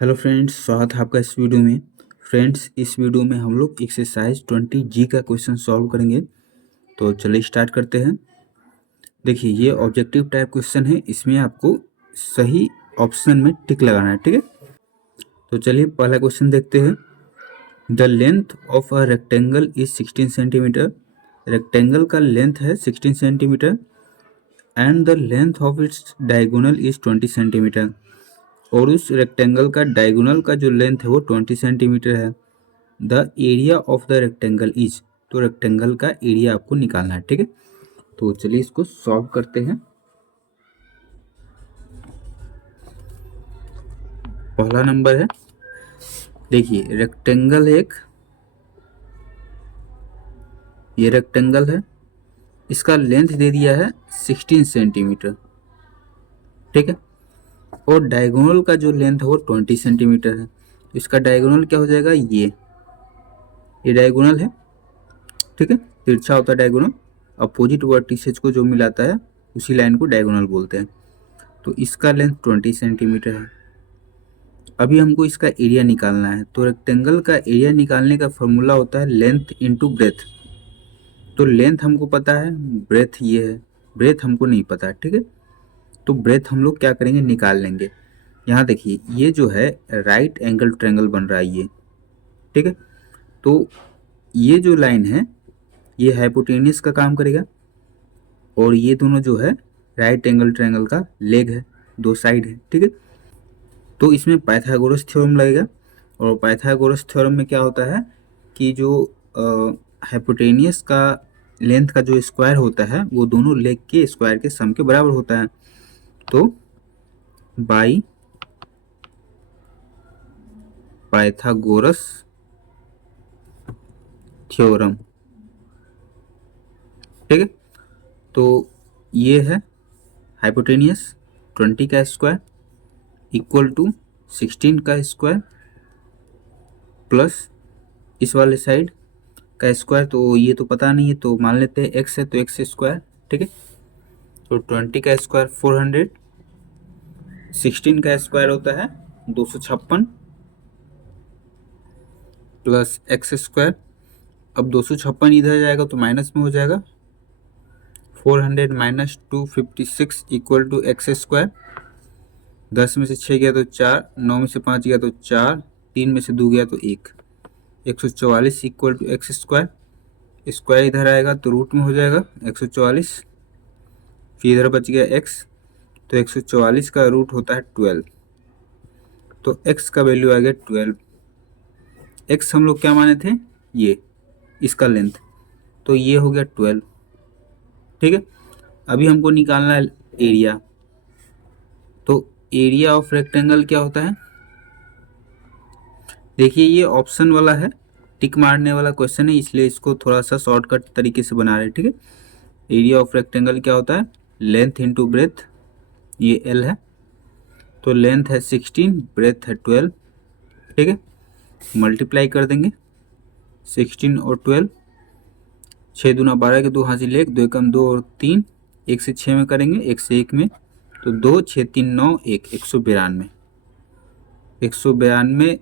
Hello friends, स्वागत है आपका इस वीडियो में। फ्रेंड्स, इस वीडियो में हम लोग एक्सरसाइज 20 का क्वेश्चन सॉल्व करेंगे। तो चलिए स्टार्ट करते हैं। देखिए, ये ऑब्जेक्टिव टाइप क्वेश्चन है। इसमें आपको सही ऑप्शन में टिक लगाना है, ठीक है। तो चलिए पहला क्वेश्चन देखते हैं। The length of a rectangle is 16 centimetre. Rectangle का लेंथ है 16 centimetre and the length of its diagonal is 20 centimetre. और उस रेक्टेंगल का डायगोनल का जो लेंथ है वो 20 सेंटीमीटर है। The area of the rectangle is, तो रेक्टेंगल का एरिया आपको निकालना है, ठीक है। तो चलिए इसको सॉल्व करते हैं। पहला नंबर है, देखिए रेक्टेंगल है एक, ये रेक्टेंगल है, इसका लेंथ दे दिया है 16 सेंटीमीटर, ठीक है। और डायगोनल का जो लेंथ है वो 20 सेंटीमीटर है। तो इसका डायगोनल क्या हो जाएगा, ये डायगोनल है, ठीक है। तिरछा होता है डायगोनल, अपोजिट वर्टिसेज को जो मिलाता है उसी लाइन को डायगोनल बोलते हैं। तो इसका लेंथ 20 सेंटीमीटर है। अभी हमको इसका एरिया निकालना है। तो रेक्टेंगल का एरिया निकालने का फॉर्मूला होता है लेंथ इंटू ब्रेथ। तो लेंथ हमको पता है, ब्रेथ ये है, ब्रेथ हमको नहीं पता, ठीक है। तो ब्रेथ हम लोग क्या करेंगे, निकाल लेंगे। यहाँ देखिए, ये जो है राइट एंगल ट्रायंगल बन रहा है ये, ठीक है। तो ये जो लाइन है ये हाइपोटेन्यूस का काम करेगा और ये दोनों जो है राइट एंगल ट्रायंगल का लेग है, दो साइड है, ठीक है। तो इसमें पाइथागोरस थ्योरम लगेगा। और पाइथागोरस थ्योरम में क्या होता है कि जो हाइपोटेनियस का लेंथ का जो स्क्वायर होता है वो दोनों लेग के स्क्वायर के सम के बराबर होता है। तो बाई पाइथागोरस थ्योरम, ठीक है। तो ये है हाइपोटेनियस 20 का स्क्वायर इक्वल टू 16 का स्क्वायर प्लस इस वाले साइड का स्क्वायर। तो ये तो पता नहीं है तो मान लेते हैं एक्स है, तो एक्स स्क्वायर, ठीक है। तो 20 का स्क्वायर 400, 16 का स्क्वायर होता है 256 प्लस एक्स स्क्वायर। अब 256 इधर जाएगा तो माइनस में हो जाएगा, 400 minus 256 equal to X square. 10 में से 6 गया तो 4, 9 में से 5 गया तो 4, 3 में से 2 गया तो 1, 144 equal to X square. Square इधर आएगा तो रूट में हो जाएगा 144, फिर इधर बच गया x, तो 144 का रूट होता है 12। तो x का वैल्यू आ गया 12। x हम लोग क्या माने थे, ये इसका लेंथ, तो ये हो गया 12, ठीक है। अभी हमको निकालना है एरिया। तो एरिया ऑफ रेक्टेंगल क्या होता है, देखिए ये ऑप्शन वाला है, टिक मारने वाला क्वेश्चन है, इसलिए इसको थोड़ा सा शॉर्टकट तरीके से बना रहे हैं, ठीक है। एरिया ऑफ रेक्टेंगल क्या होता है, लेंथ इंटू ब्रेथ, ये L है। तो लेंथ है 16, ब्रेथ है 12, ठीक है। मल्टीप्लाई कर देंगे 16 और 12, 6 दूना 12 के 2 हासिल 1, 2 एकम 2 और 3, 1 से 6 में करेंगे, 1 से 1 में, तो 2 6 3 9 1, 192, 192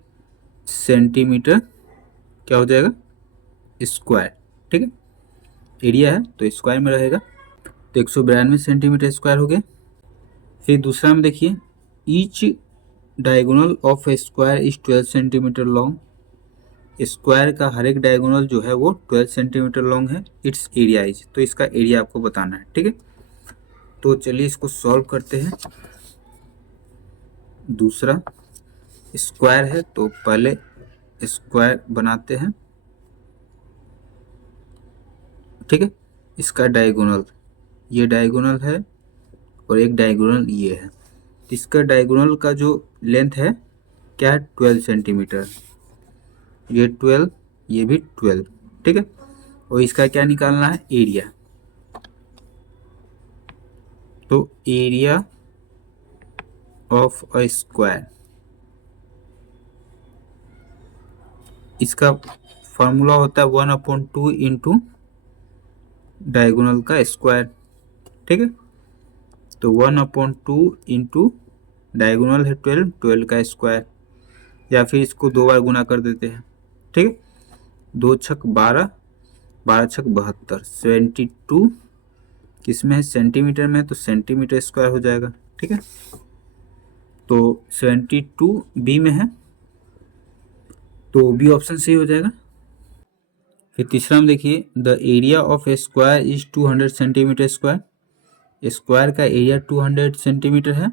सेंटीमीटर क्या हो जाएगा, स्क्वायर, ठीक है। एरिया है तो स्क्वायर में रहेगा, तो 192 सेंटीमीटर स्क्वायर हो गया। फिर दूसरा में देखिए, each diagonal of a square is 12 centimetre long. Square का हर एक डायगोनल जो है वो 12 सेंटीमीटर लॉन्ग है। इट्स एरिया इज, तो इसका एरिया आपको बताना है, ठीक है। तो चलिए इसको सॉल्व करते हैं। दूसरा स्क्वायर है तो पहले स्क्वायर बनाते हैं, ठीक है। इसका डायगोनल, ये डायगोनल है और एक डायगोनल ये है। इसका डायगोनल का जो लेंथ है क्या है, 12 सेंटीमीटर, ये 12, ये भी 12, ठीक है। और इसका क्या निकालना है, एरिया। तो एरिया ऑफ अ स्क्वायर, इसका फॉर्मूला होता है 1/2 इंटू डायगोनल का स्क्वायर, ठीक है। तो 1/2 इंटू डायगोनल है 12, 12 का स्क्वायर, या फिर इसको 2 बार गुना कर देते हैं। ठीक है, 2 छक 12, 12 छक 72, 72 किस में है, सेंटीमीटर में, तो सेंटीमीटर स्क्वायर हो जाएगा। ठीक है, तो 72 बी में है, तो बी ऑप्शन सही हो जाएगा। फिर तीसरा में देखिए, the area of a square is 200 centimetre square. Square का एरिया 200 सेंटीमीटर है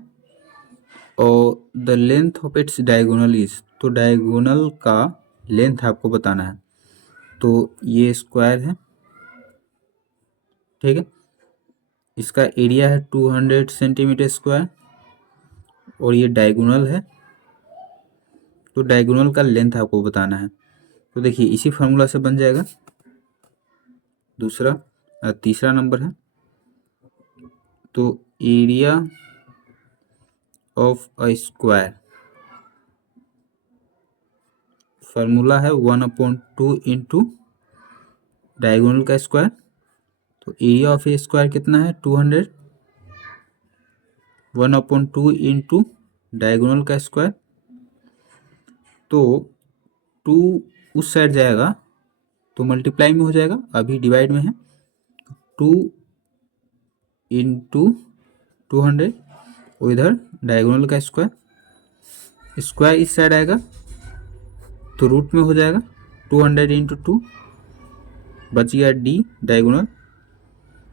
और the length of its diagonal is, तो डायगोनल का लेंथ आपको बताना है। तो ये स्क्वायर है, ठीक है, इसका एरिया है 200 सेंटीमीटर स्क्वायर और ये डायगोनल है, तो डायगोनल का लेंथ आपको बताना है। तो देखिए इसी फार्मूला से बन जाएगा। तीसरा नंबर है, तो area of a square formula है 1/2 इंटू डायगोनल का स्क्वायर। तो एरिया ऑफ ए स्क्वायर कितना है 200, 1/2 इंटू डायगोनल का स्क्वायर। तो 2 उस साइड जाएगा तो मल्टीप्लाई में हो जाएगा, अभी डिवाइड में है। 2 इंटू 200 और इधर डायगोनल का स्क्वायर, स्क्वायर इस साइड आएगा तो रूट में हो जाएगा। 200 इंटू 2 बच गया डी डायगोनल।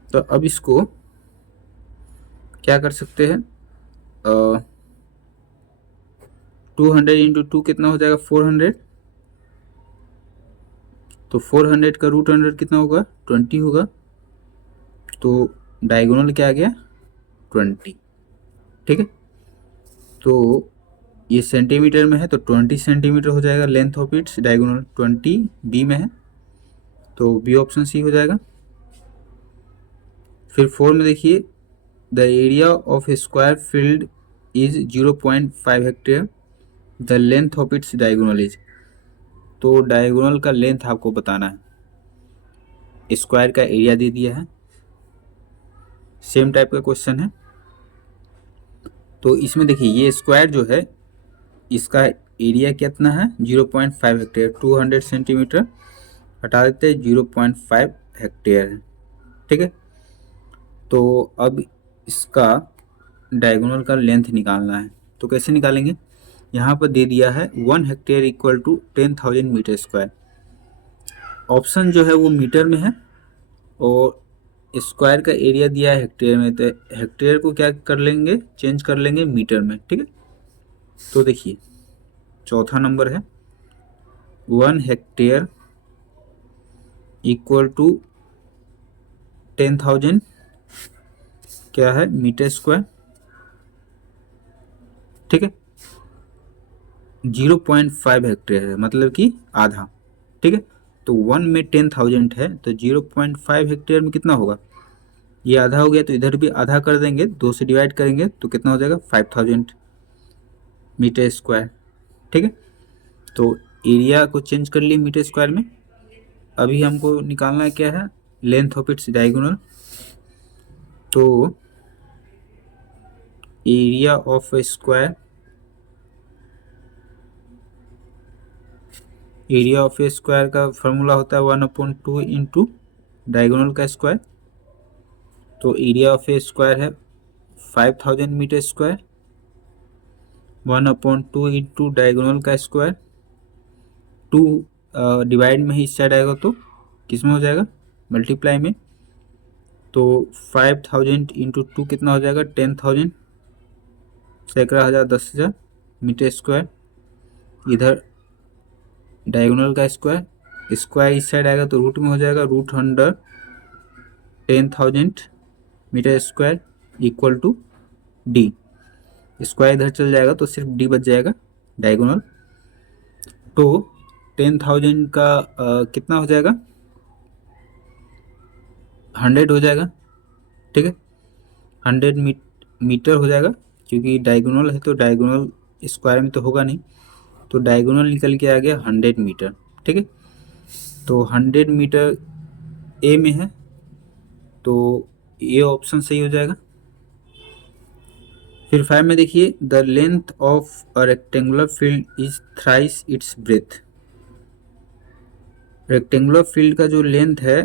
तो अब इसको क्या कर सकते हैं, 200 इंटू 2 कितना हो जाएगा 400, तो 400 का रूट 100 कितना होगा 20 होगा, तो डायगोनल क्या आ गया 20। ठीक है, तो ये सेंटीमीटर में है तो 20 सेंटीमीटर हो जाएगा length of its diagonal, 20 B में है, तो बी ऑप्शन सी हो जाएगा। फिर 4 में देखिए, the area of square field is 0.5 hectare, the length of its diagonal is, तो डायगोनल का लेंथ आपको बताना है। स्क्वायर का एरिया दे दिया है, सेम टाइप का क्वेश्चन है। तो इसमें देखिए ये स्क्वायर जो है इसका एरिया कितना है 0.5 हेक्टेयर, 200 सेंटीमीटर हटा देते हैं 0.5 हेक्टेयर है। ठीक है, तो अब इसका डायगोनल का लेंथ निकालना है, तो कैसे निकालेंगे, यहाँ पर दे दिया है 1 hectare equal to 10,000 metre square. Option जो है वो मीटर में है और स्क्वायर का एरिया दिया है हेक्टेयर में, तो हेक्टेयर को क्या कर लेंगे, चेंज कर लेंगे मीटर में। ठीक है, तो देखिए चौथा नंबर है 1 हेक्टेयर इक्वल टू 10,000 क्या है मीटर स्क्वायर। ठीक है, 0.5 हेक्टेयर है मतलब कि आधा। ठीक है, तो 1 में 10,000 है तो 0.5 हेक्टेयर में कितना होगा, ये आधा हो गया तो इधर भी आधा कर देंगे, 2 से डिवाइड करेंगे तो कितना हो जाएगा 5,000 मीटर स्क्वायर। ठीक है, तो एरिया को चेंज कर लिए मीटर स्क्वायर में। अभी हमको निकालना है क्या है, लेंथ ऑफ इट्स डायगोनल। तो area of a square, area of a square का फॉर्मूला होता है 1/2 इंटू डायगोनल का स्क्वायर। तो एरिया ऑफ ए स्क्वायर है 5,000 मीटर स्क्वायर, 1/2 इंटू डायगोनल का स्क्वायर, 2 डिवाइड में ही इस साइड आएगा तो किस में हो जाएगा मल्टीप्लाई में, तो 5,000 इंटू 2 कितना हो जाएगा 10,000, सैकड़ा हज़ार 10,000 मीटर स्क्वायर। इधर डायगोनल का स्क्वायर, स्क्वायर इस साइड आएगा तो रूट में हो जाएगा, root under 10,000 metre square equal to D. Square इधर चल जाएगा तो सिर्फ डी बच जाएगा डायगोनल। तो 10,000 का कितना हो जाएगा 100 हो जाएगा। ठीक है, 100 मीटर हो जाएगा, क्योंकि डायगोनल है तो डायगोनल स्क्वायर में तो होगा नहीं, तो डायगोनल निकल के आ गया 100 मीटर। ठीक है, तो 100 मीटर ए में है तो ये ऑप्शन सही हो जाएगा। फिर 5 में देखिए, the length of a rectangular field is thrice its breadth. Rectangular field का जो लेंथ है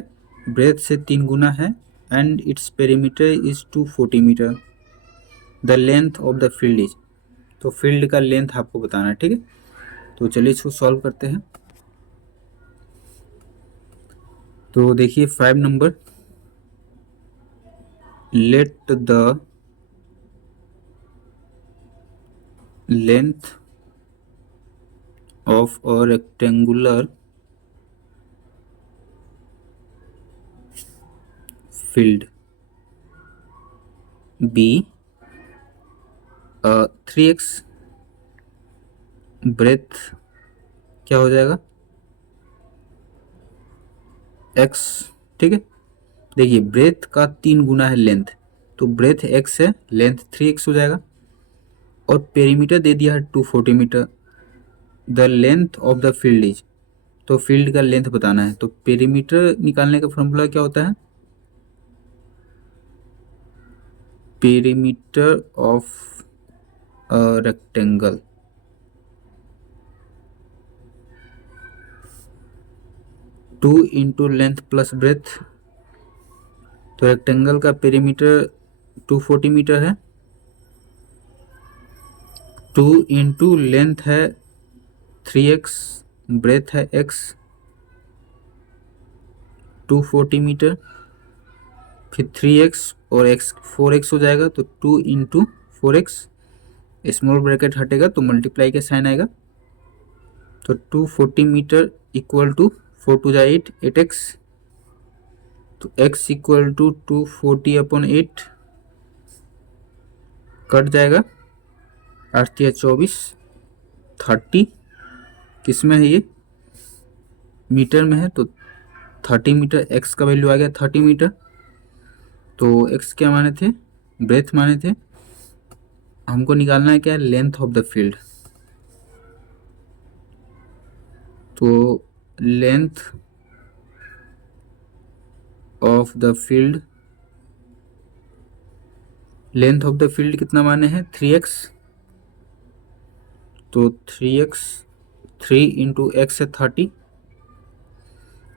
ब्रेथ से 3 गुना है, and its perimeter is 240 metre. The length of the field is, तो फील्ड का लेंथ आपको बताना है, ठीक है। तो चलिए इसको सॉल्व करते हैं। तो देखिए 5 number, let the length of a rectangular field be 3x breadth क्या हो जाएगा x, ठीक है। देखिए ब्रेथ का 3 गुना है लेंथ, तो ब्रेथ x है, लेंथ 3x हो जाएगा, और पेरीमीटर दे दिया है 240 metre. The length of the field is, तो फील्ड का लेंथ बताना है, तो पेरीमीटर निकालने का फॉर्मूला क्या होता है, perimeter of a rectangle, two into length plus breadth. तो रेक्टेंगल का पेरीमीटर 240 मीटर है, 2 इंटू लेंथ है 3x, ब्रेथ है x, 240 मीटर, फिर 3x और x 4x हो जाएगा, तो 2 इंटू 4x, स्मॉल ब्रैकेट हटेगा तो मल्टीप्लाई का साइन आएगा, तो 240 मीटर इक्वल टू 4 टू जा 8, 8x, तो x equal to 240 upon 8 cut जाएगा, 8 या 24, 30 किस में है ये, मीटर में है, तो 30 मीटर, x का वैल्यू आ गया 30 मीटर। तो x क्या माने थे, ब्रेथ माने थे, हमको निकालना है क्या, लेंथ ऑफ द फील्ड। तो length of the field, length of the field कितना माने हैं 3x, तो 3x, 3 इंटू एक्स है 30,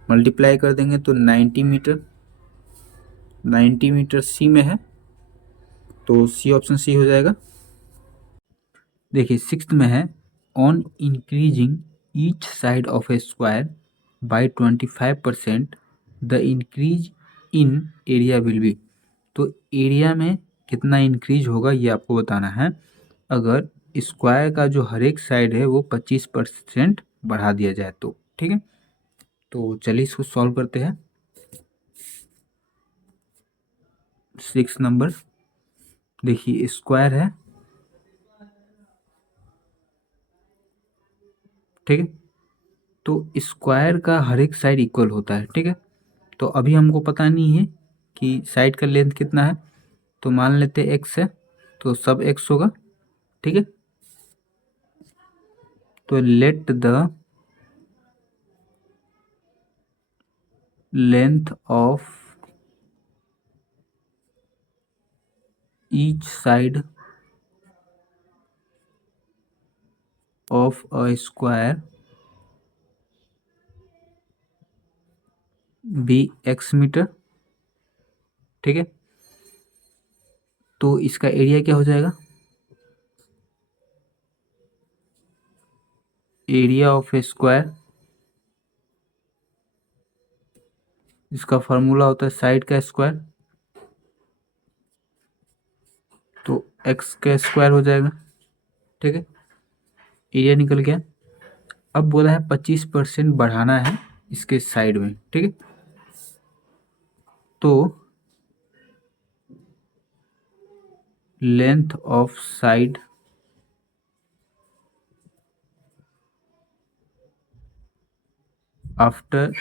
मल्टीप्लाई कर देंगे तो 90 मीटर, 90 मीटर सी में है, तो सी ऑप्शन सी हो जाएगा। देखिए 6th में है, on increasing each side of a square by 25% the increase in area will be. तो एरिया में कितना इंक्रीज होगा ये आपको बताना है, अगर स्क्वायर का जो हर एक साइड है वो 25% बढ़ा दिया जाए तो, ठीक है। तो चलिए इसको सॉल्व करते हैं। 6 नंबर, देखिए स्क्वायर है, ठीक है, तो स्क्वायर का हर एक साइड इक्वल होता है, ठीक है। तो अभी हमको पता नहीं है कि साइड का लेंथ कितना है, तो मान लेते हैं x है, तो सब x होगा, ठीक है। तो let the length of each side of a square be x metre, ठीक है। तो इसका एरिया क्या हो जाएगा, एरिया ऑफ ए स्क्वायर, इसका फार्मूला होता है साइड का स्क्वायर, तो x का स्क्वायर हो जाएगा, ठीक है। एरिया निकल गया। अब बोला है 25% बढ़ाना है इसके साइड में, ठीक है। तो length of side after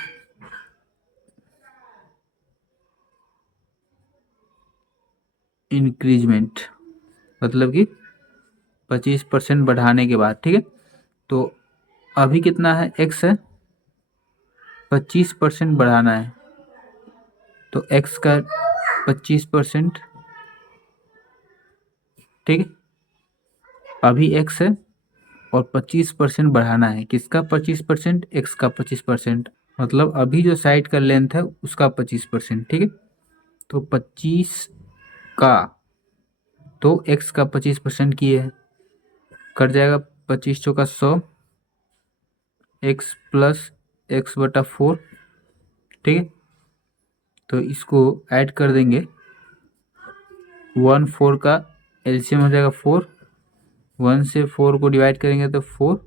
increment, मतलब कि 25% बढ़ाने के बाद, ठीक है। तो अभी कितना है, x है, 25% बढ़ाना है, तो x का 25%, ठीक है। अभी x है और 25% बढ़ाना है। किसका 25%? x का 25%। मतलब अभी जो साइड का लेंथ है उसका 25%। ठीक है, तो 25 का तो x का 25% किए है, कट जाएगा 25 चौका 100, x प्लस x बटा 4। ठीक है, तो इसको ऐड कर देंगे। 1 4 का एलसीएम हो जाएगा 4, 1 से 4 को डिवाइड करेंगे तो 4,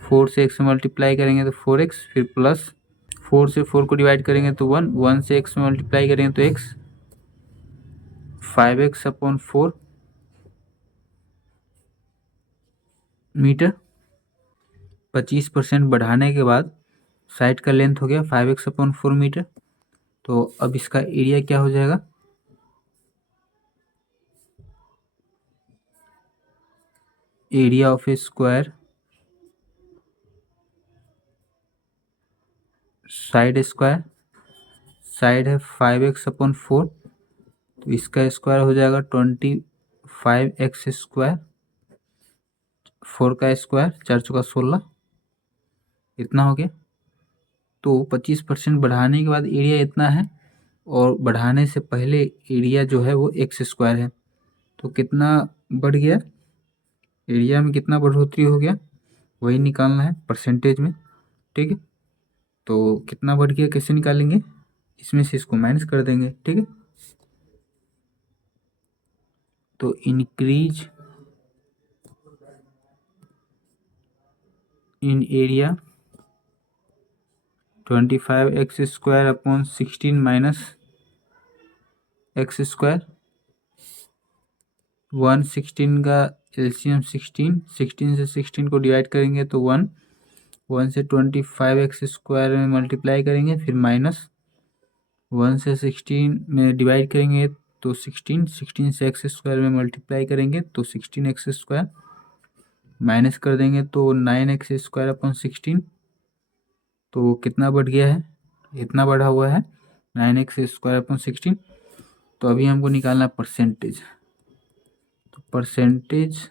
4 से x मल्टीप्लाई करेंगे तो 4x, फिर प्लस 4 से 4 को डिवाइड करेंगे तो 1, 1 से x मल्टीप्लाई करेंगे तो x, 5x अपॉन 4 मीटर। 25% बढ़ाने के बाद साइड का लेंथ हो गया 5x अपॉन 4 मीटर। तो अब इसका एरिया क्या हो जाएगा? Area of a square, side square, side है 5x अपॉन 4, तो इसका स्क्वायर हो जाएगा 25x स्क्वायर, 4 का स्क्वायर, 4 चौका 16, इतना हो गया। तो 25% बढ़ाने के बाद एरिया इतना है, और बढ़ाने से पहले एरिया जो है वो एक्स स्क्वायर है। तो कितना बढ़ गया? एरिया में कितना बढ़ोतरी हो गया वही निकालना है परसेंटेज में। ठीक है, तो कितना बढ़ गया कैसे निकालेंगे? इसमें से इसको माइनस कर देंगे। ठीक है, तो increase in area 25x square upon 16 minus x square. 116 का एलसीएम 16, 16 से 16 को डिवाइड करेंगे तो 1, 1 से 25x स्क्वायर में मल्टीप्लाई करेंगे, फिर माइनस 1 से 16 में डिवाइड करेंगे तो 16, 16 से एक्स स्क्वायर में मल्टीप्लाई करेंगे तो 16x स्क्वायर, माइनस कर देंगे तो 9x स्क्वायर अपॉन 16। तो कितना बढ़ गया है? इतना बढ़ा हुआ है 9x स्क्वायर अपॉन 16। तो अभी हमको निकालना परसेंटेज। तो परसेंटेज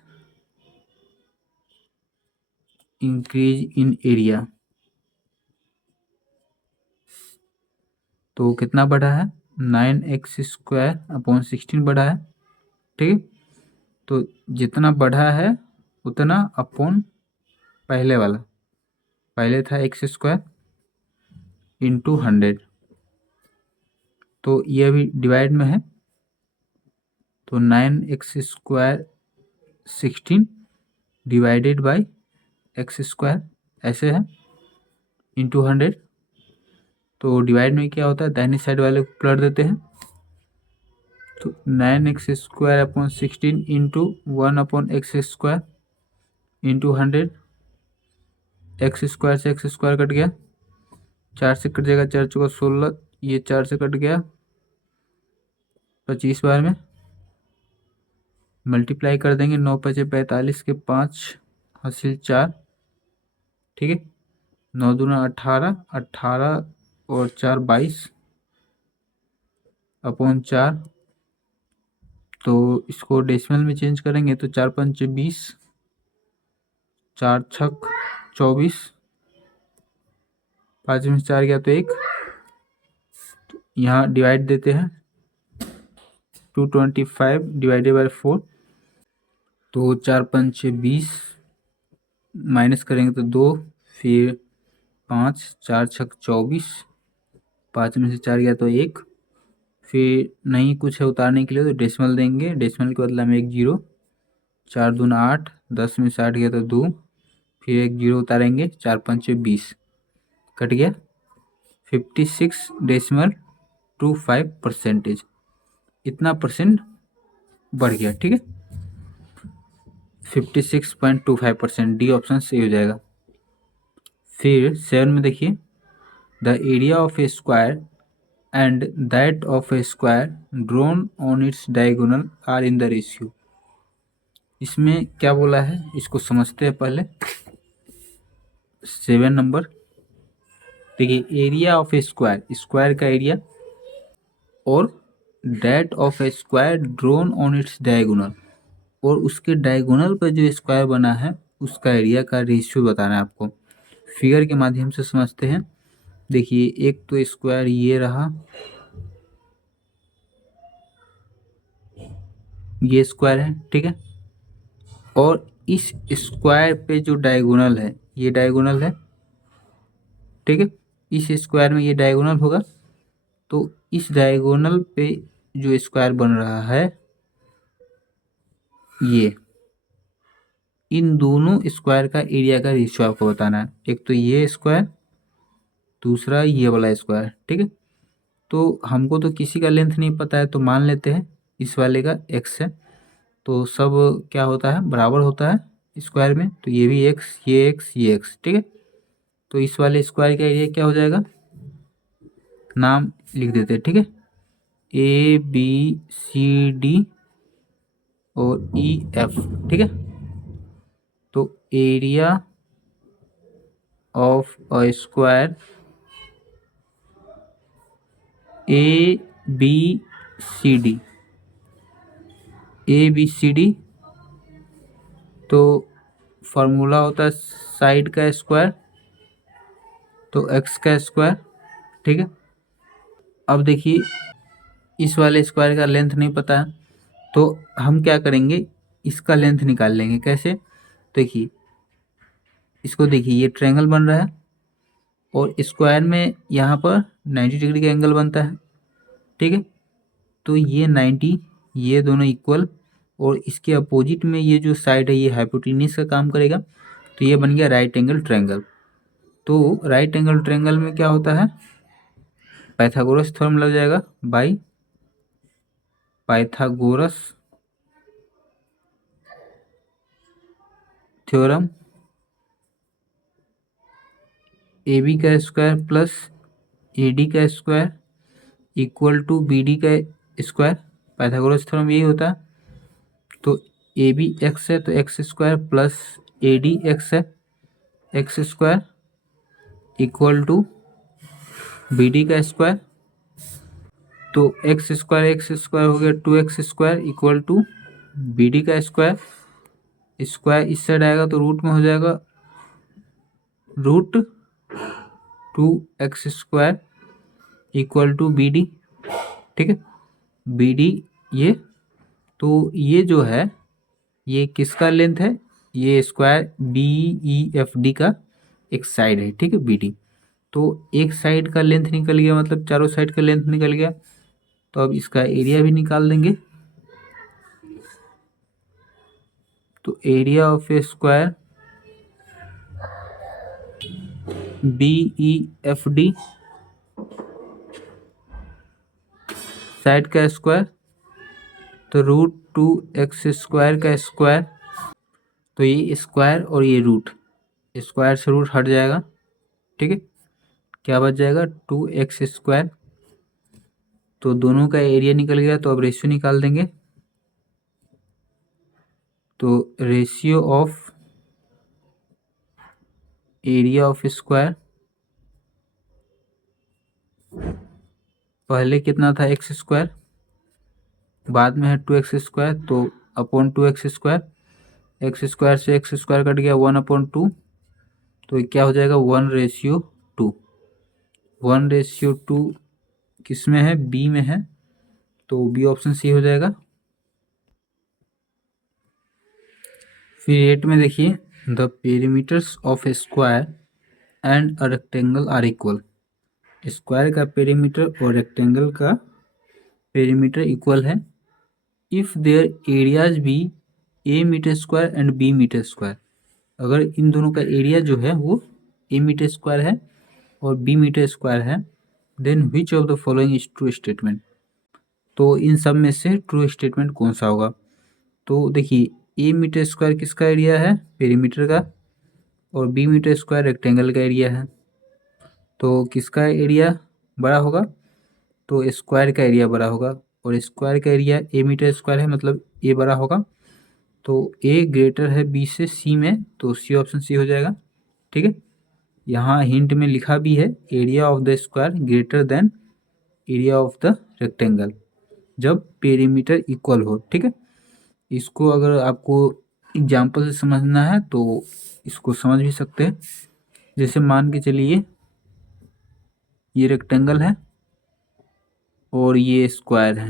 इंक्रीज इन एरिया, तो कितना बढ़ा है? 9x स्क्वायर अपॉन 16 बढ़ा है। ठीक, तो जितना बढ़ा है उतना अपॉन पहले वाला, पहले था एक्स स्क्वायर इंटू 100, तो ये अभी डिवाइड में है, तो 9x square 16 divided by x square ऐसे है इंटू 100। तो डिवाइड में क्या होता है, दाहिनी साइड वाले को पलट देते हैं, तो 9x square upon 16 into 1 upon x square into 100। X square से एक्स स्क्वायर कट गया, 4 से कट जाएगा, 4 चौका 16, ये 4 से कट गया, 25 बार में मल्टीप्लाई कर देंगे, 9 पचे 45 के 5 हासिल 4। ठीक है, 9 दूना 18, 18 और 4 22 अपॉन 4। तो इसको डेसिमल में चेंज करेंगे तो 4 पंचे 20, 4 छक 24, 5 में 4 गया तो 1, तो यहाँ डिवाइड देते हैं 225 डिवाइडेड बाई 4, तो 4 पंचे 20, माइनस करेंगे तो 2, फिर 5, 4 छक 24, 5 में से 4 गया तो 1, फिर नहीं कुछ है उतारने के लिए तो डेसिमल देंगे, डेसिमल के बदला में 1 जीरो, 4 दूना 8, 10 में से 8 गया तो 2, फिर 1 जीरो उतारेंगे, 4 पंचे 20 कट गया, 56.25 परसेंटेज, इतना परसेंट बढ़ गया। ठीक है, 56.25%, डी ऑप्शन सही हो जाएगा। फिर 7 में देखिए, the area of a square and that of a square drawn on its diagonal are in the ratio. इसमें क्या बोला है इसको समझते हैं पहले। 7 नंबर देखिए, area of a square, square का एरिया, और that of a square drawn on its diagonal, और उसके डायगोनल पर जो स्क्वायर बना है उसका एरिया का रेशियो बताना है आपको। फिगर के माध्यम से समझते हैं। देखिए एक तो स्क्वायर ये रहा, ये स्क्वायर है, ठीक है, और इस स्क्वायर पे जो डायगोनल है ये डायगोनल है, ठीक है, इस स्क्वायर में ये डायगोनल होगा, तो इस डायगोनल पे जो स्क्वायर बन रहा है ये, इन दोनों स्क्वायर का एरिया का रेशियो आपको बताना है। एक तो ये स्क्वायर, दूसरा ये वाला स्क्वायर, ठीक है। तो हमको तो किसी का लेंथ नहीं पता है, तो मान लेते हैं इस वाले का x है, तो सब क्या होता है, बराबर होता है स्क्वायर में, तो ये भी x, ये x, ये x, ठीक है। तो इस वाले स्क्वायर का एरिया क्या हो जाएगा, नाम लिख देते हैं, ठीक है, ए बी सी डी और ई एफ, ठीक है। तो area of a square A B C D, A B C D, तो फार्मूला होता है साइड का स्क्वायर, तो एक्स का स्क्वायर, ठीक है। अब देखिए इस वाले स्क्वायर का लेंथ नहीं पता है, तो हम क्या करेंगे, इसका लेंथ निकाल लेंगे। कैसे, देखिए इसको देखिए, ये ट्रायंगल बन रहा है और स्क्वायर में यहाँ पर 90 डिग्री का एंगल बनता है, ठीक है। तो ये 90, ये दोनों इक्वल, और इसके अपोजिट में ये जो साइड है ये हाइपोटेन्यूस का काम करेगा, तो ये बन गया राइट एंगल ट्रायंगल। तो राइट एंगल ट्रायंगल में क्या होता है, पाइथागोरस थ्योरम लग जाएगा, by Pythagoras theorem, A B का स्क्वायर प्लस ए डी का square equal to B D का स्क्वायर। पाइथागोरस थ्योरम यही होता है। तो ए बी एक्स है तो x square plus A D x है, x square equal to B D का स्क्वायर। तो एक्स स्क्वायर हो गया 2x square equal to B D का स्क्वायर। स्क्वायर इस साइड आएगा तो रूट में हो जाएगा root 2x square equal to B D, ठीक है, बी डी ये। तो ये जो है ये किसका लेंथ है, ये square B E F D का एक साइड है, ठीक है, बी डी। तो एक साइड का लेंथ निकल गया, मतलब चारों साइड का लेंथ निकल गया। तो अब इसका एरिया भी निकाल देंगे। तो area of a square B E F D, side का स्क्वायर, तो रूट 2x स्क्वायर का स्क्वायर। तो ये स्क्वायर और ये रूट, स्क्वायर से रूट हट जाएगा, ठीक है, क्या बच जाएगा 2x स्क्वायर। तो दोनों का एरिया निकल गया, तो अब रेशियो निकाल देंगे। तो ratio of area of square, पहले कितना था एक्स स्क्वायर, बाद में है 2x स्क्वायर, तो upon 2x square, x square से एक्स स्क्वायर कट गया 1/2, तो ये क्या हो जाएगा 1:2। 1:2 किस में है, बी में है, तो बी ऑप्शन सी हो जाएगा। फिर 8 में देखिए, the perimeters of a square and a rectangle are equal. Square का पेरीमीटर और रेक्टेंगल का पेरीमीटर इक्वल है if their areas be A metre square and B metre square. अगर इन दोनों का एरिया जो है वो ए मीटर स्क्वायर है और बी मीटर स्क्वायर है, then which of the following is true statement. तो इन सब में से ट्रू स्टेटमेंट कौन सा होगा। तो देखिए ए मीटर स्क्वायर किसका एरिया है, पेरीमीटर का, और बी मीटर स्क्वायर रेक्टेंगल का एरिया है। तो किसका एरिया बड़ा होगा, तो स्क्वायर का एरिया बड़ा होगा, और स्क्वायर का एरिया ए मीटर स्क्वायर है, मतलब ए बड़ा होगा। तो ए ग्रेटर है बी से सी में, तो सी ऑप्शन सी हो जाएगा, ठीक है। यहाँ हिंट में लिखा भी है area of the square greater than area of the rectangle जब पेरीमीटर इक्वल हो, ठीक है। इसको अगर आपको एग्जाम्पल से समझना है तो इसको समझ भी सकते हैं। जैसे मान के चलिए ये रेक्टेंगल है और ये स्क्वायर है,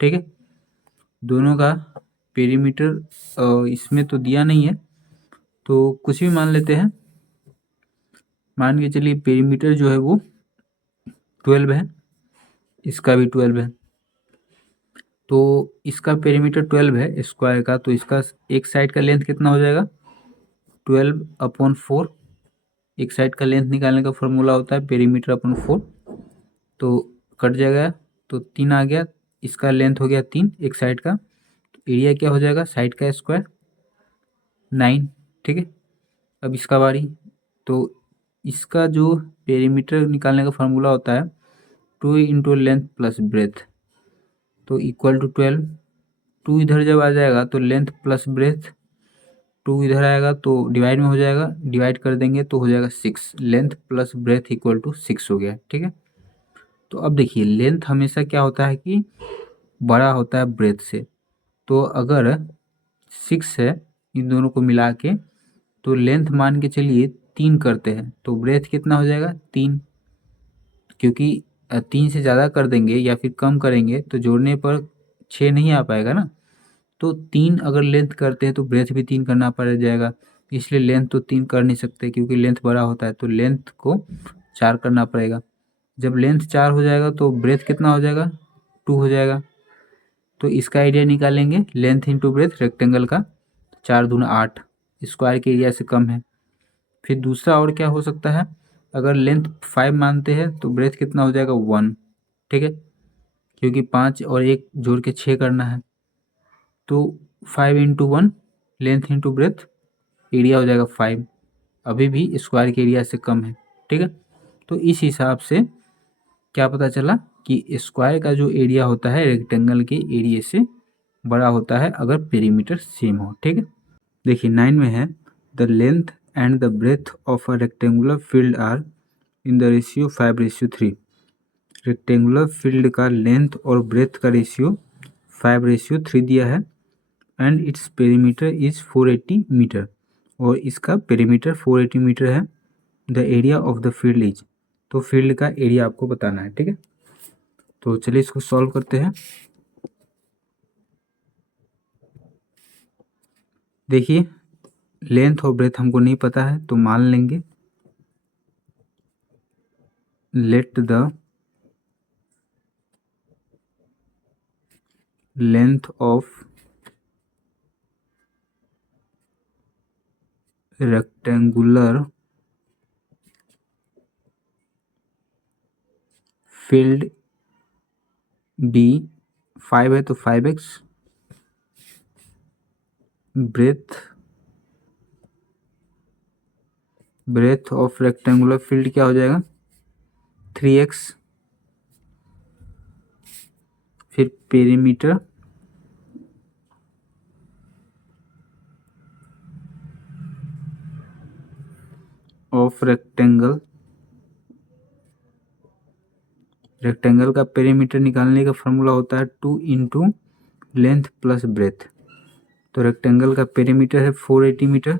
ठीक है। दोनों का पेरीमीटर इसमें तो दिया नहीं है, तो कुछ भी मान लेते हैं। मान के चलिए पेरीमीटर जो है वो 12 है, इसका भी 12 है। तो इसका पेरीमीटर 12 है स्क्वायर का, तो इसका एक साइड का लेंथ कितना हो जाएगा 12/4। एक साइड का लेंथ निकालने का फॉर्मूला होता है पेरीमीटर/4। तो कट जाएगा, तो 3 आ गया। इसका लेंथ हो गया 3 एक साइड का, तो एरिया क्या हो जाएगा साइड का स्क्वायर 9, ठीक है। अब इसका बारी, तो इसका जो पेरीमीटर निकालने का फार्मूला होता है 2 इंटू लेंथ प्लस ब्रेथ, तो इक्वल टू 12। 2 इधर जब आ जाएगा तो लेंथ प्लस ब्रेथ, 2 इधर आएगा तो डिवाइड में हो जाएगा, डिवाइड कर देंगे तो हो जाएगा 6। Length plus breadth equal to 6 हो गया, ठीक है। तो अब देखिए लेंथ हमेशा क्या होता है कि बड़ा होता है ब्रेथ से। तो अगर 6 है इन दोनों को मिला के, तो लेंथ मान के चलिए 3 करते हैं, तो ब्रेथ कितना हो जाएगा 3। क्योंकि 3 से ज़्यादा कर देंगे या फिर कम करेंगे तो जोड़ने पर 6 नहीं आ पाएगा ना। तो 3 अगर लेंथ करते हैं तो ब्रेथ भी 3 करना पड़ जाएगा। इसलिए लेंथ तो 3 कर नहीं सकते क्योंकि लेंथ बड़ा होता है, तो लेंथ को 4 करना पड़ेगा। जब लेंथ 4 हो जाएगा तो ब्रेथ कितना हो जाएगा 2 हो जाएगा। तो इसका एरिया निकालेंगे लेंथ इंटू ब्रेथ रेक्टेंगल का, 4 दूना 8, स्क्वायर के एरिया से कम है। फिर दूसरा और क्या हो सकता है, अगर लेंथ 5 मानते हैं तो ब्रेथ कितना हो जाएगा 1, ठीक है। क्योंकि 5 और 1 जोड़ के 6 करना है, तो 5 into 1 length into breadth area हो जाएगा 5। अभी भी स्क्वायर के एरिया से कम है, ठीक है। तो इस हिसाब से क्या पता चला कि स्क्वायर का जो एरिया होता है रेक्टेंगल के एरिया से बड़ा होता है अगर पेरीमीटर सेम हो, ठीक है। देखिए 9 में है the length and the breadth of a rectangular field are in the ratio 5:3। Rectangular field का लेंथ और ब्रेथ का रेशियो 5:3 दिया है and its perimeter is 480 metre, और इसका पेरीमीटर 480 मीटर है। The area of the field is, तो field का एरिया आपको बताना है, ठीक है। तो चलिए इसको सॉल्व करते हैं। देखिए लेंथ और ब्रेथ हमको नहीं पता है तो मान लेंगे let the length of rectangular field be 5 है तो 5x, breadth breadth of rectangular field क्या हो जाएगा 3x, फिर पेरीमीटर ऑफ रेक्टेंगल, रेक्टेंगल का पेरीमीटर निकालने का फॉर्मूला होता है 2 इंटू लेंथ प्लस ब्रेथ। तो रेक्टेंगल का पेरीमीटर है 480 मीटर,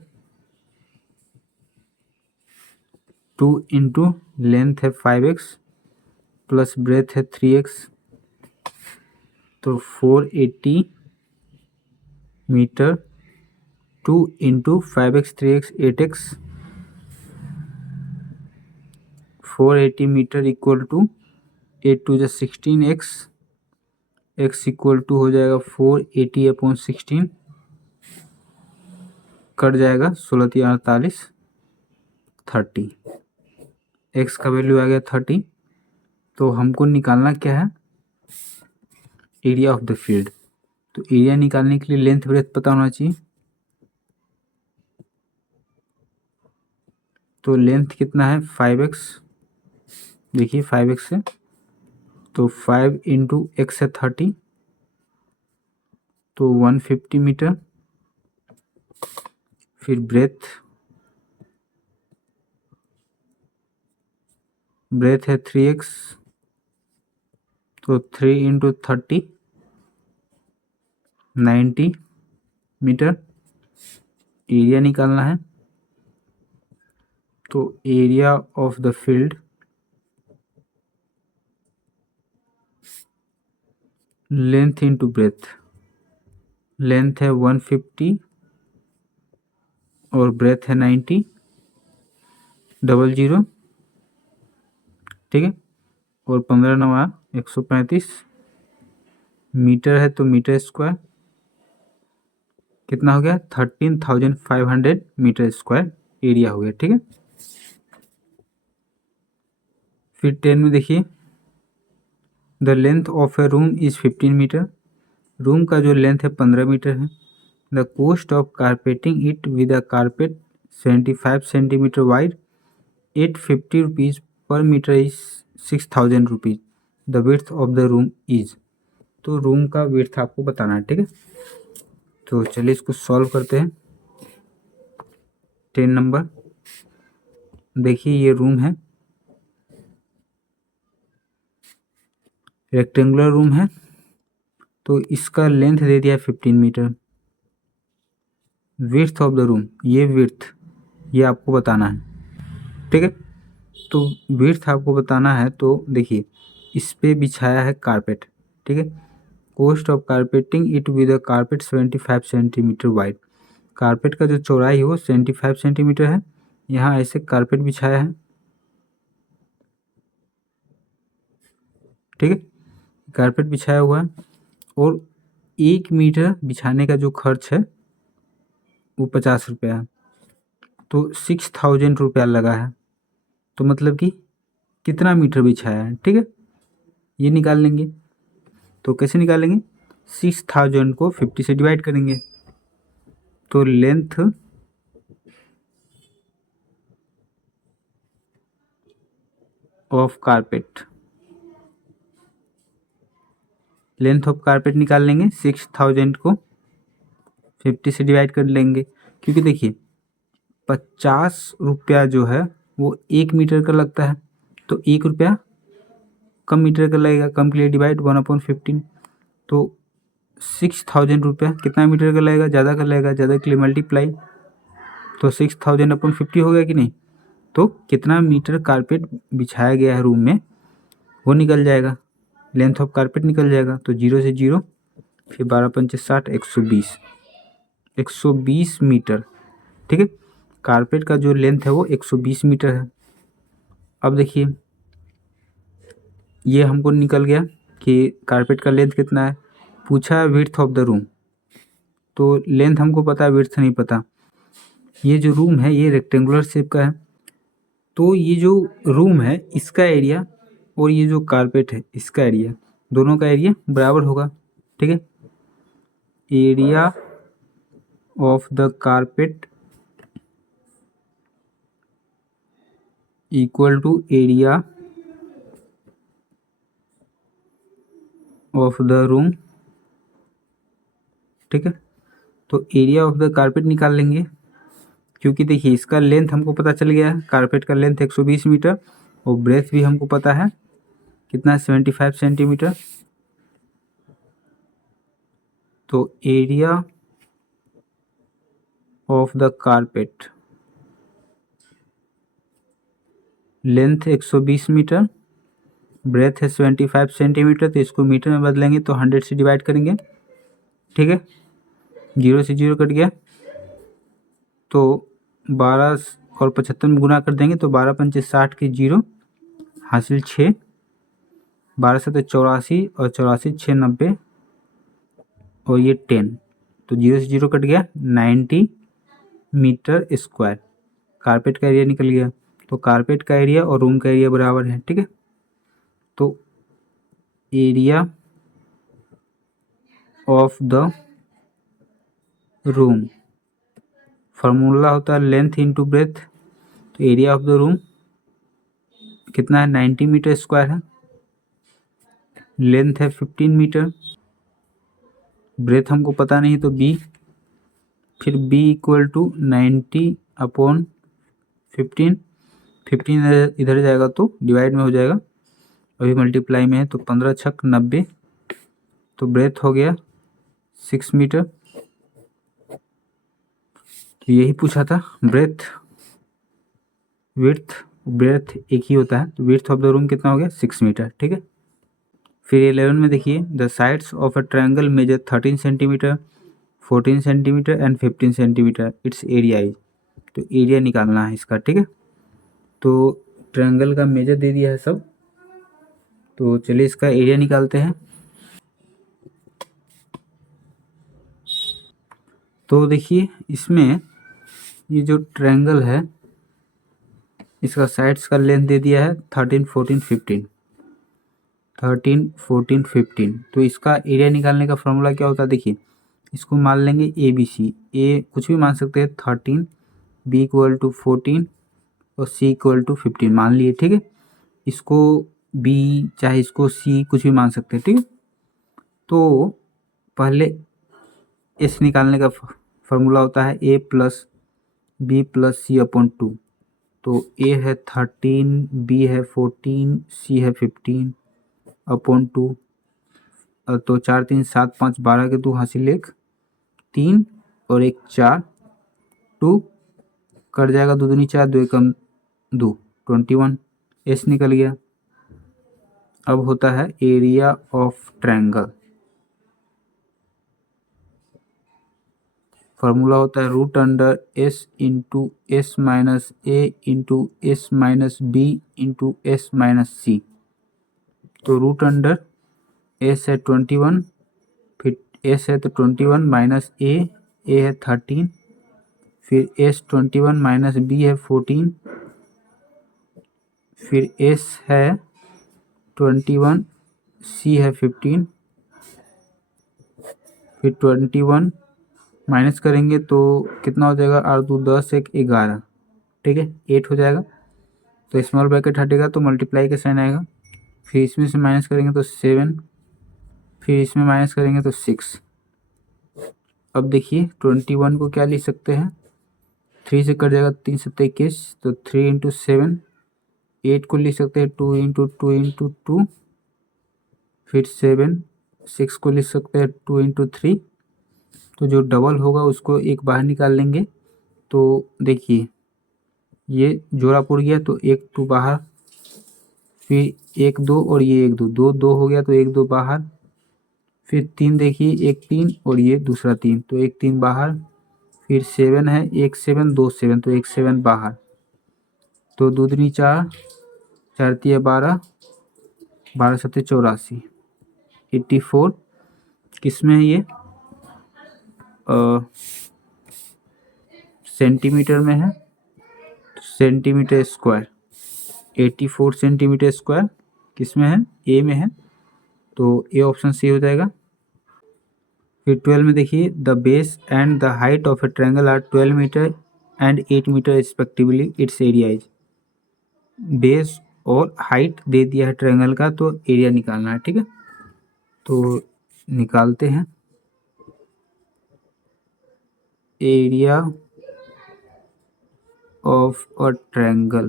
2 इंटू लेंथ है 5x प्लस ब्रेथ है 3x, तो 480 metre, 2 into 5x 3x 8x, 480 metre equal to 8 two जो 16x, x इक्वल टू हो जाएगा 480/16, कट जाएगा 16×3 = 30। x का वैल्यू आ गया 30। तो हमको निकालना क्या है एरिया ऑफ द फील्ड। तो एरिया निकालने के लिए लेंथ ब्रेथ पता होना चाहिए। तो लेंथ कितना है 5x, देखिए 5x है तो 5 इंटू एक्स है 30, तो 150 मीटर। फिर ब्रेथ है 3x, तो 3 इंटू 30 90 मीटर एरिया निकालना है। तो area of the field length into breadth, length है 150 और ब्रेथ है 90, डबल जीरो, ठीक है। और 15 नवा 135 मीटर है, तो मीटर स्क्वायर कितना हो गया 13,500 मीटर स्क्वायर एरिया हो गया, ठीक है। फिर 10 में देखिए, the length of a room is 15 metre, room का जो लेंथ है 15 मीटर है। The cost of carpeting it with a carpet 75 centimetre wide 850 rupees per metre is 6,000 rupees. The width of the room is, तो room का width आपको बताना है, ठीक है। तो चलिए इसको सॉल्व करते हैं। 10 नंबर देखिए, ये रूम है, रेक्टेंगुलर रूम है, तो इसका लेंथ दे दिया 15 metre. Width of the room, ये विड्थ ये आपको बताना है, ठीक है। तो विड्थ आपको बताना है, तो देखिए इस पे बिछाया है कारपेट, ठीक है। Cost of carpeting it with a carpet 75 centimetre wide, carpet का जो चौड़ाई है वो 75 सेंटीमीटर है। यहाँ ऐसे कारपेट बिछाया है, ठीक है, कारपेट बिछाया हुआ है। और 1 मीटर बिछाने का जो खर्च है वो 50 रुपया है, तो 6,000 रुपया लगा है। तो मतलब कि कितना मीटर बिछाया है, ठीक है, ये निकाल लेंगे। तो कैसे निकालेंगे, 6,000 को 50 से डिवाइड करेंगे, तो length of carpet, length of carpet निकाल लेंगे, 6,000 को 50 से डिवाइड कर लेंगे। क्योंकि देखिए 50 रुपया जो है वो 1 मीटर का लगता है, तो 1 रुपया कम मीटर का लगेगा, कम के लिए डिवाइड 1/15। तो 6,000 रुपया कितना मीटर का लगेगा, ज़्यादा का लगेगा, ज़्यादा के लिए मल्टीप्लाई, तो 6,000/50 हो गया कि नहीं। तो कितना मीटर कारपेट बिछाया गया है रूम में वो निकल जाएगा, लेंथ ऑफ कारपेट निकल जाएगा। तो 0 से 0, फिर 12 पंचे 60, 120 मीटर, ठीक है। कारपेट का जो लेंथ है वो 120 मीटर है। अब देखिए ये हमको निकल गया कि कारपेट का लेंथ कितना है, पूछा है विड्थ ऑफ द रूम, तो लेंथ हमको पता है, विड्थ नहीं पता। ये जो रूम है ये रेक्टेंगुलर शेप का है, तो ये जो रूम है इसका एरिया और ये जो कारपेट है इसका एरिया, दोनों का एरिया बराबर होगा, ठीक है। Area of the carpet equal to area of the room, ठीक है। तो एरिया ऑफ द कारपेट निकाल लेंगे, क्योंकि देखिए इसका लेंथ हमको पता चल गया है, कारपेट का लेंथ 120 मीटर और ब्रेथ भी हमको पता है कितना, 75 सेंटीमीटर। तो area of the carpet, length 120 metre, breadth है 75 सेंटीमीटर, तो इसको मीटर में बदलेंगे तो 100 से डिवाइड करेंगे, ठीक है। 0 से 0 कट गया, तो 12 और 75 में गुना कर देंगे, तो 12 पंचे 60 के 0 हासिल 6, 12 से तो 84 और 84 6 90 और ये 10, तो 0 से 0 कट गया, 90 मीटर स्क्वायर कारपेट का एरिया निकल गया। तो कारपेट का एरिया और रूम का एरिया बराबर है, ठीक है। तो area of the room, formula होता है लेंथ इनटू ब्रेथ, तो एरिया ऑफ द रूम कितना है, 90 मीटर स्क्वायर है, लेंथ है 15 मीटर, ब्रेथ हमको पता नहीं तो b, फिर b इक्वल टू 90/15, 15 इधर जाएगा तो डिवाइड में हो जाएगा, अभी मल्टीप्लाई में है, तो 15 छक 90, तो ब्रेथ हो गया 6 मीटर। तो यही पूछा था। ब्रेथ एक ही होता है, तो विड्थ ऑफ द रूम कितना हो गया 6 मीटर। ठीक है। फिर 11 में देखिए, the sides of a triangle measure 13 centimetre, 14 centimetre and 15 centimetre, its area is. तो एरिया निकालना है इसका। ठीक है। तो ट्रायंगल का मेजर दे दिया है सब, तो चलिए इसका एरिया निकालते हैं। तो देखिए इसमें ये जो ट्रायंगल है इसका साइड्स का लेंथ दे दिया है 13, 14, 15। 13, 14, 15। तो इसका एरिया निकालने का फॉर्मूला क्या होता है, देखिए इसको मान लेंगे ए बी सी। ए कुछ भी मान सकते हैं 13, बी इक्वल टू 14 और सी इक्वल टू 15 मान लिए। ठीक है। इसको बी चाहे इसको सी कुछ भी मान सकते हैं। ठीक है। तो पहले एस निकालने का फॉर्मूला होता है ए प्लस बी प्लस सी अपॉन 2। तो ए है 13, बी है 14, सी है 15 अपॉन 2। तो 4, 3, 7, 5, 12 के 2 हासिल 1, 3 और 1 4, 2 कट जाएगा, 2 दूनी 4, 2 एकम 2, 21। एस निकल गया। अब होता है एरिया ऑफ ट्रायंगल। फॉर्मूला होता है root under S into S minus A into S minus B into S minus C. तो रूट अंडर एस है 21, फिर एस है तो 21 माइनस ए है 13, फिर एस 21 माइनस बी है 14, फिर एस है 21, सी है 15, फिर 21 माइनस करेंगे तो कितना हो जाएगा, 8 2 10 1 11। ठीक है। 8 हो जाएगा। तो स्मॉल ब्रैकेट हटेगा तो मल्टीप्लाई का साइन आएगा। फिर इसमें से माइनस करेंगे तो 7, फिर इसमें माइनस करेंगे तो 6। अब देखिए 21 को क्या लिख सकते हैं, 3 से कट जाएगा, 3 7 21, तो 3 इंटू 7। 8 को लिख सकते हैं 2 इंटू 2 इंटू 2, फिर 7। 6 को लिख सकते हैं 2 इंटू 3। तो जो डबल होगा उसको एक बाहर निकाल लेंगे। तो देखिए ये जोड़ा पुर गया तो 1 2 बाहर, फिर 1 2 और ये 1 2, 2 2 हो गया तो 1 2 बाहर, फिर 3 देखिए 1 3 और ये दूसरा 3, तो 1 3 बाहर, फिर 7 है 1 7 2 7, तो 1 7 बाहर। तो 2 दूनी 4, 4 तिया 12, 12 7 84, 84। किस में है ये, सेंटीमीटर में है, सेंटीमीटर स्क्वायर। 84 सेंटीमीटर स्क्वायर किस में है, ए में है, तो ए ऑप्शन सी हो जाएगा। फिर 12 में देखिए, the base and the height of a triangle are 12 metre and 8 metre respectively, its area is. Base और हाइट दे दिया है ट्रायंगल का, तो एरिया निकालना है। ठीक है। तो निकालते हैं एरिया ऑफ अ ट्रायंगल।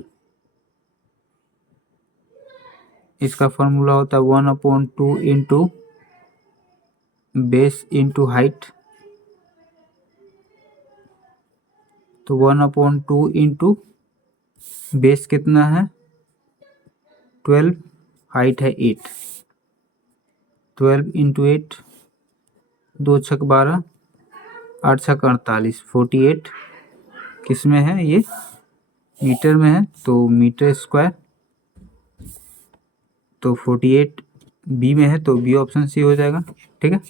इसका फॉर्मूला होता है 1/2 इंटू बेस इंटू हाइट। तो 1/2 इंटू बेस कितना है 12, हाइट है 8, 12 इंटू 8, 2 छक 12, 8 छक 48, 48। किस में है ये, मीटर में है, तो मीटर स्क्वायर। तो 48 बी में है, तो बी ऑप्शन सी हो जाएगा। ठीक है।